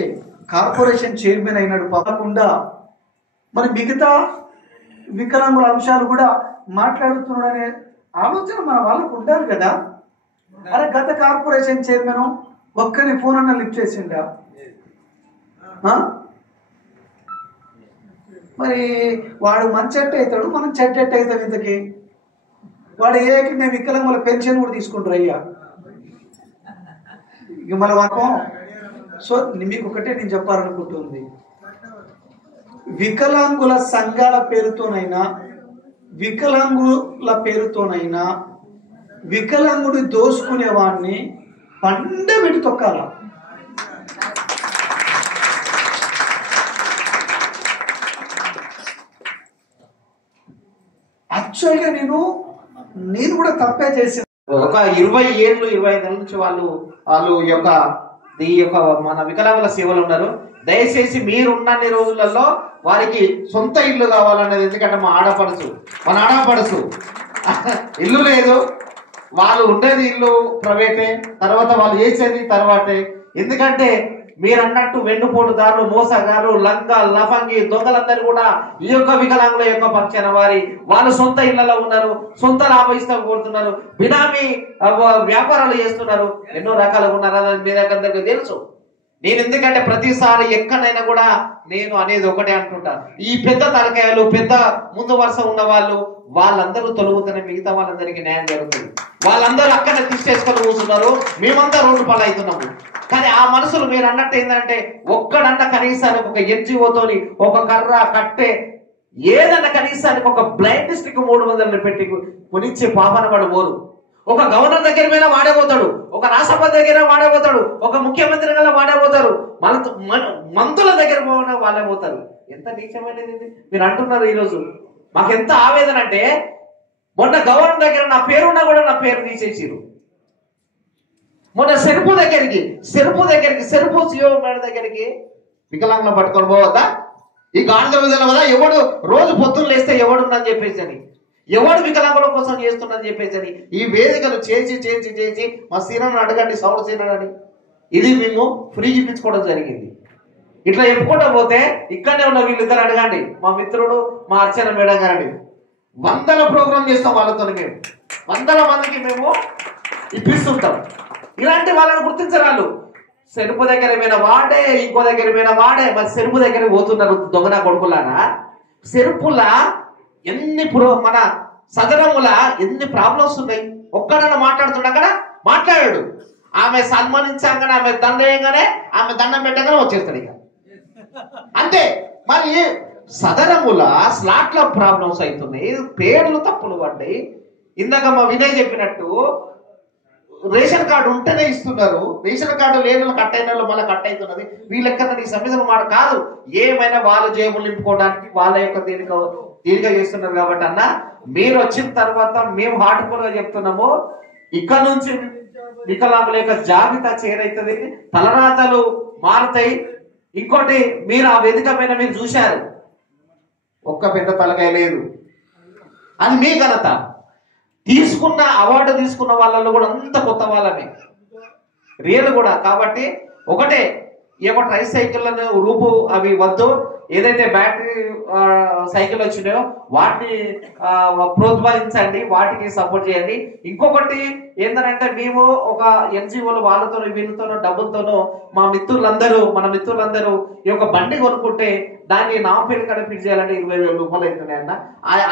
కార్పొరేషన్ చైర్మన్ అయినాడు కాకుండా మరి మిగతా వికలాంగుల అంశాలు కూడా మాట్లాడుతున్నాడనే ఆలోచన మన వాళ్ళకు ఉండాలి కదా. అరే గత కార్పొరేషన్ చైర్మన్ ఒక్కని ఫోన్ అన్న లిఫ్ట్ చేసిండా? మరి వాడు మంచి చెట్టు అవుతాడు, మనం చెడ్డ అవుతాం. ఇంతకీ వాడు ఏకి మేము వికలాంగుల పెన్షన్ కూడా తీసుకుంటారు అయ్యా. ఇక మన వాకం. సో మీకు ఒకటే నేను చెప్పాలనుకుంటుంది, వికలాంగుల సంఘాల పేరుతోనైనా వికలాంగుల పేరుతోనైనా వికలాంగుడి దోసుకునే వాడిని పండబెట్టి తొక్కాల. యాక్చువల్గా నేను కూడా తప్పే చేశాను. ఒక 20 ఏళ్ళు 25 ఏళ్ళ నుంచి వాళ్ళు ఈ యొక్క మన వికలాంగుల సేవలు ఉన్నారు. దయచేసి మీరున్నన్ని రోజులలో వారికి సొంత ఇల్లు కావాలనేది. ఎందుకంటే మన ఆడపడుచు ఇల్లు లేదు, వాళ్ళు ఉండేది ఇల్లు ప్రైవేటే, తర్వాత వాళ్ళు చేసేది తర్వాతే. ఎందుకంటే మీరు అన్నట్టు వెన్నుపోటుదారులు, మోసగారు, లంగా లఫంగి దొంగలందరూ కూడా ఈ యొక్క వికలాంగుల యొక్క పక్షాన వాళ్ళు సొంత ఇళ్లలో ఉన్నారు, సొంత లాభయిస్తాం కోరుతున్నారు, బినామీ వ్యాపారాలు చేస్తున్నారు, ఎన్నో రకాలుగా ఉన్నారని మీ దగ్గర తెలుసు. నేను ఎందుకంటే ప్రతిసారి ఎక్కడైనా కూడా నేను అనేది ఒకటే అంటుంటాను, ఈ పెద్ద తలకాయలు పెద్ద ముందు వరుస ఉన్న వాళ్ళందరూ తొలుగుతూనే మిగతా వాళ్ళందరికీ న్యాయం జరుగుతుంది. వాళ్ళందరూ అక్కడే తీసేసుకొని కూర్చున్నారు, మేమంతా రోడ్డు పాలవుతున్నాము. కానీ ఆ మనసులు మీరు అన్నట్టు ఏంటంటే ఒక్కడన్నా కనీసానికి ఒక ఎన్జిఓతోని ఒక కర్ర కట్టే ఏదన్నా కనీసానికి ఒక బ్లైండ్ స్టిక్ 300 పెట్టి కొనిచ్చే పాపన వాడు ఓరు. ఒక గవర్నర్ దగ్గర మీద వాడేపోతాడు, ఒక రాష్ట్రపతి దగ్గర వాడేపోతాడు, ఒక ముఖ్యమంత్రి గల వాడేపోతారు, మంత్రుల దగ్గర వాళ్ళే పోతారు. ఎంత నీచమైనది ఇది మీరు అంటున్నారు. ఈరోజు మాకు ఎంత ఆవేదన అంటే మొన్న గవర్నర్ దగ్గర నా పేరున్నా కూడా నా పేరు తీసేసిరు. మొన్న సెరుపు దగ్గరికి సిఓ మేడం దగ్గరికి వికలాంగులను పట్టుకొని పోవద్దా? ఈ గాంధీ కదా ఎవడు రోజు పొద్దున్న లేస్తే ఎవడున్నని చెప్పేసి అని, ఎవడు వికలాంగుల కోసం చేస్తున్నని చెప్పేసి అని ఈ వేదికలు చేసి మా సీనాన్ని అడగండి, సౌండ్ సీనాన్ని ఇది మేము ఫ్రీ ఇప్పించుకోవడం జరిగింది. ఇట్లా చెప్పుకుంటూ పోతే ఇక్కడనే ఉన్న వీళ్ళిద్దరు అడగండి, మా మిత్రుడు మా అర్చన మేడం గారండి, 100 ప్రోగ్రామ్ చేస్తాం వాళ్ళతో. మేము 100 మందికి మేము ఇప్పిస్తుంటాం. ఇలాంటి వాళ్ళని గుర్తించరాలు. సెరుపు దగ్గర పోయిన వాడే, ఇంకో దగ్గర పోయిన వాడే, మరి సెరుపు దగ్గర పోతున్నారు దొంగన కొడుకులానా. సెరుపులా ఎన్ని మన సదనముల ఎన్ని ప్రాబ్లమ్స్ ఉన్నాయి. ఒక్కడన్నా మాట్లాడుతున్నా అక్కడ మాట్లాడాడు, ఆమె సన్మానించగానే ఆమె దండయంగానే ఆమె దండం పెట్టగానే వచ్చేస్తాడు ఇక అంతే. మరి సదనముల స్లాట్ల ప్రాబ్లమ్స్ అవుతున్నాయి, పేర్లు తప్పులు పడ్డాయి. ఇందాక మా వినయ్ చెప్పినట్టు రేషన్ కార్డు ఉంటేనే ఇస్తున్నారు, రేషన్ కార్డు లేని వాళ్ళు కట్ అయిన వాళ్ళు మళ్ళీ కట్ అవుతున్నది. వీళ్ళెక్కడ నీ సమిధులు మాట కాదు, ఏమైనా వాళ్ళ జేబులు నింపుకోవడానికి వాళ్ళ యొక్క దీనిగా చేస్తున్నారు. కాబట్టి అన్న మీరు వచ్చిన తర్వాత మేము హార్ట్ఫుల్ గా చెప్తున్నాము, ఇక్కడ నుంచి వికలాంగుల యొక్క జాబితా చేరైతుంది, తలరాతలు మారుతాయి. ఇంకోటి మీరు ఆ వేదిక పైన మీరు చూశారు, ఒక్క పెద్ద తలకాయ లేదు, అది మీ ఘనత. తీసుకున్న అవార్డు తీసుకున్న వాళ్ళలో కూడా అంత కొత్త వాళ్ళని రియల్ కూడా. కాబట్టి ఒకటే, ఏమో ట్రైసైకిళ్ళను రూపు అవి వద్దు, ఏదైతే బ్యాటరీ సైకిల్ వచ్చినాయో వాటిని ప్రోత్సహించండి, వాటికి సపోర్ట్ చేయండి. ఇంకొకటి ఏంటంటే మేము ఒక ఎన్జిఓలు వాళ్ళతోనో వీళ్ళతోనో డబ్బులతోనో మన మిత్రులందరూ ఈ యొక్క బండి కొనుక్కుంటే దాన్ని నా పేరు కనిపించి చేయాలంటే 20,000 రూపాయలు అవుతున్నాయన్న.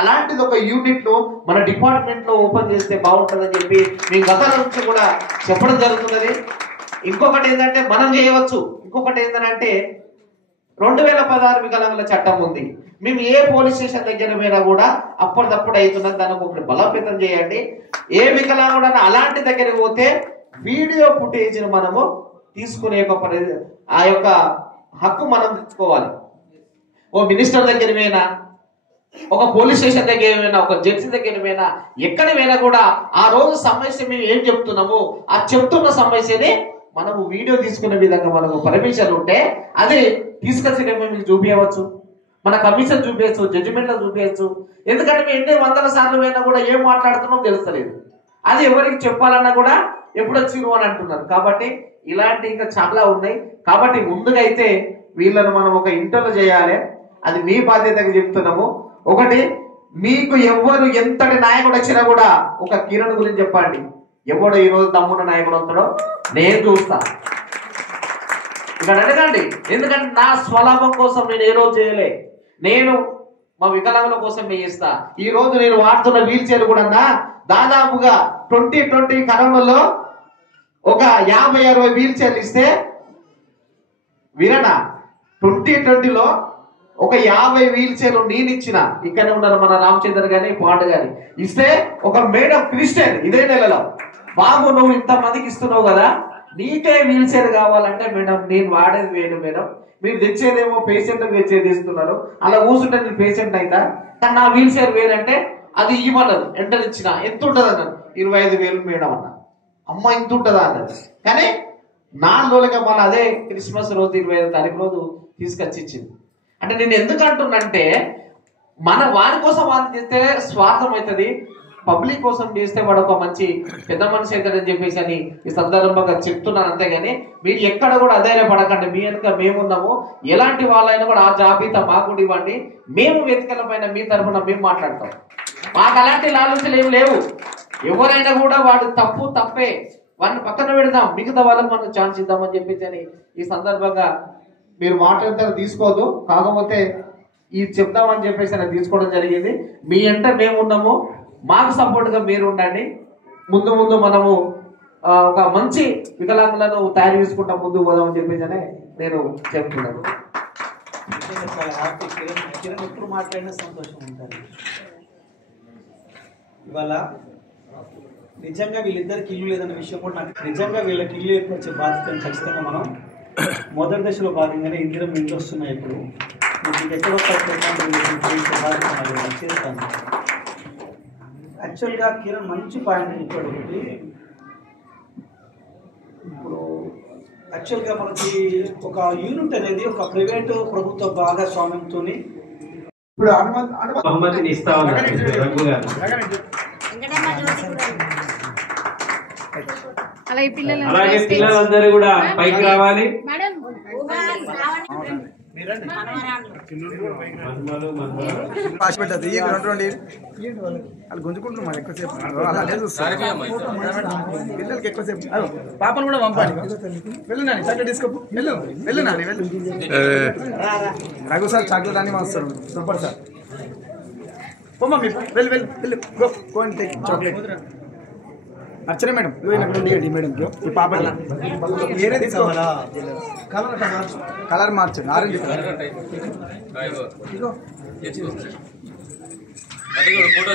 అలాంటిది ఒక యూనిట్ మన డిపార్ట్మెంట్ లో ఓపెన్ చేస్తే బాగుంటుందని చెప్పి మేము గత నుంచి కూడా చెప్పడం జరుగుతున్నది. ఇంకొకటి ఏంటంటే మనం చేయవచ్చు. ఇంకొకటి ఏంటంటే 2016 వికలాంగుల చట్టం ఉంది. మేము ఏ పోలీస్ స్టేషన్ దగ్గర మీద కూడా అప్పటిదప్పుడు అవుతున్నది, దానికి ఒకటి బలోపేతం చేయండి. ఏ వికలాంగుడన్నా అలాంటి దగ్గరికి పోతే వీడియో ఫుటేజ్ మనము తీసుకునే ఆ యొక్క హక్కు మనం తెచ్చుకోవాలి. ఓ మినిస్టర్ దగ్గర పోయినా, ఒక పోలీస్ స్టేషన్ దగ్గర పోయినా, ఒక జడ్జి దగ్గర పోయినా, ఎక్కడ పోయినా కూడా ఆ రోజు సమస్య మేము ఏం చెప్తున్నాము, ఆ చెప్తున్న సమస్యని మనము వీడియో తీసుకునే విధంగా మనకు పర్మిషన్ ఉంటే అది తీసుకొచ్చి మీకు చూపించవచ్చు, మన కమిషన్ చూపించచ్చు, జడ్జిమెంట్లో చూపించచ్చు. ఎందుకంటే మేము ఎన్ని వందల సార్లు పోయినా కూడా ఏం మాట్లాడుతున్నామో తెలుస్తలేదు. అది ఎవరికి చెప్పాలన్నా కూడా ఎప్పుడు వచ్చిరు అని అంటున్నారు. కాబట్టి ఇలాంటి ఇంకా చాలా ఉన్నాయి. కాబట్టి ముందుగా అయితే వీళ్ళను మనం ఒక ఇంటర్వ్యూ చేయాలి. అది మీ బాధ్యతగా చెప్తున్నాము. ఒకటి, మీకు ఎవరు ఎంతటి నాయకుడు వచ్చినా కూడా ఒక కిరణ్ గురించి చెప్పండి. ఎవడు ఈరోజు తమ్మున్న నాయకుడు వస్తాడో నేను చూస్తా, ఇక్కడ అడగండి. ఎందుకంటే నా స్వలాభం కోసం నేను ఏ రోజు చేయలే. నేను మా వికలాంగుల కోసం చేస్తా. ఈ రోజు నేను వాడుతున్న వీల్ చైర్ కూడా దాదాపుగా 2020 కరోనాలో ఒక 50-60 వీల్ చైర్లు ఇస్తే విననా 2020లో ఒక 50 వీల్ చైర్లు నేను ఇచ్చిన. ఇక్కడే ఉన్నారు మన రామచంద్ర గాని పాండ గాని. ఇస్తే ఒక మేడం క్రిస్టియన్ ఇదే నెలలో, బాబు నువ్వు ఇంతమందికి ఇస్తున్నావు కదా, నీకే వీల్ చైర్ కావాలంటే మేడం నేను వాడేది వేరు మేడం, మీరు తెచ్చేదేమో పేషెంట్ తెచ్చేది ఇస్తున్నారు, అలా కూర్చుంటే నేను పేషెంట్ అయితా, కానీ నా వీల్ చైర్ వేరంటే అది ఇవ్వలేదు. ఎంటర్ ఇచ్చిన. ఎంత ఉంటుంది అన్నారు, 25,000 మేడం అన్న. అమ్మ ఇంత ఉంటుందా అన్నది. కానీ 4 రోజులుగా మళ్ళీ అదే క్రిస్మస్ రోజు 25వ తారీఖు రోజు తీసుకొచ్చి ఇచ్చింది. అంటే నేను ఎందుకు అంటున్నంటే మన వారి కోసం వారిని చేస్తే స్వార్థం అవుతుంది, పబ్లిక్ కోసం చేస్తే వాడు ఒక మంచి పెద్ద మనిషి అవుతాడని చెప్పేసి అని ఈ సందర్భంగా చెప్తున్నాను. అంతేగాని మీరు ఎక్కడ కూడా అధైర్యపడకండి. మీ వెనుక మేమున్నాము. ఎలాంటి వాళ్ళైనా కూడా ఆ జాబితా మాకు కూడా ఇవ్వండి. మేము వెతికల పైన మీ తరఫున మేము మాట్లాడతాం. మాకు అలాంటి ఆలోచనలు ఏమి లేవు. ఎవరైనా కూడా వాడు తప్పే, వాడిని పక్కన పెడదాం, మిగతా వాళ్ళకి మనం ఛాన్స్ ఇద్దామని చెప్పేసి అని ఈ సందర్భంగా మీరు మాట్లాడతారు తీసుకోవద్దు. కాకపోతే ఈ చెప్దామని చెప్పేసి అని తీసుకోవడం జరిగింది. మీ వెంట మేము ఉన్నాము, మాకు సపోర్ట్గా మీరు ఉండండి. ముందు ముందు మనము ఒక మంచి వికలాంగులను తయారు చేసుకుంటాం, ముందుకు పోదామని చెప్పేసి నేను చెప్తున్నాను. చాలా హ్యాపీ. కిరణ్ ఎప్పుడు మాట్లాడినా సంతోషం ఉంటుంది. ఇవాళ నిజంగా వీళ్ళిద్దరికి ఇల్లు లేదన్న విషయం కూడా నాకు నిజంగా వీళ్ళకి ఇల్లు ఏర్పరిచే బాధ్యతను ఖచ్చితంగా మనం మొదటి దశలో భాగంగానే ఇందిరం ఇంటి వస్తున్నాయి. ఇప్పుడు మీకు ఎక్కడో బాధ్యత చేస్తాను. యాక్చువల్గా కిరణ్ మంచి పాయింట్ చెప్పాడు. ఒకటి, ఇప్పుడు యాక్చువల్గా మనకి ఒక యూనిట్ అనేది ఒక ప్రైవేటు ప్రభుత్వ భాగస్వామ్యంతో ఇప్పుడు బహుమతిని ఇస్తా ఉన్నారు రఘు గారు. అలాగే పిల్లలందరూ కూడా పైకి రావాలి. వాళ్ళు గుంజుకుంటున్నారు మరి ఎక్కువసేపు, అలాగే చూస్తారు పిల్లలకి ఎక్కువసేపు. పాపను కూడా పంపాలి. వెళ్ళు నాని, చాక్లెట్ తీసుకో. వెళ్ళు నాని, వెళ్ళు. రఘు సార్ చాక్లెట్ అని వస్తారు. Super sir. పోమ్మా మీరు, వెళ్ళు వెళ్ళు వెళ్ళు. Go and take chocolate. Archana madam ఇవ్వండి మేడం. ఈ పాప వేరే తీసుకోవాలా? కలర్ మార్చండి, ఆరెంజ్ కలర్. ఫోటో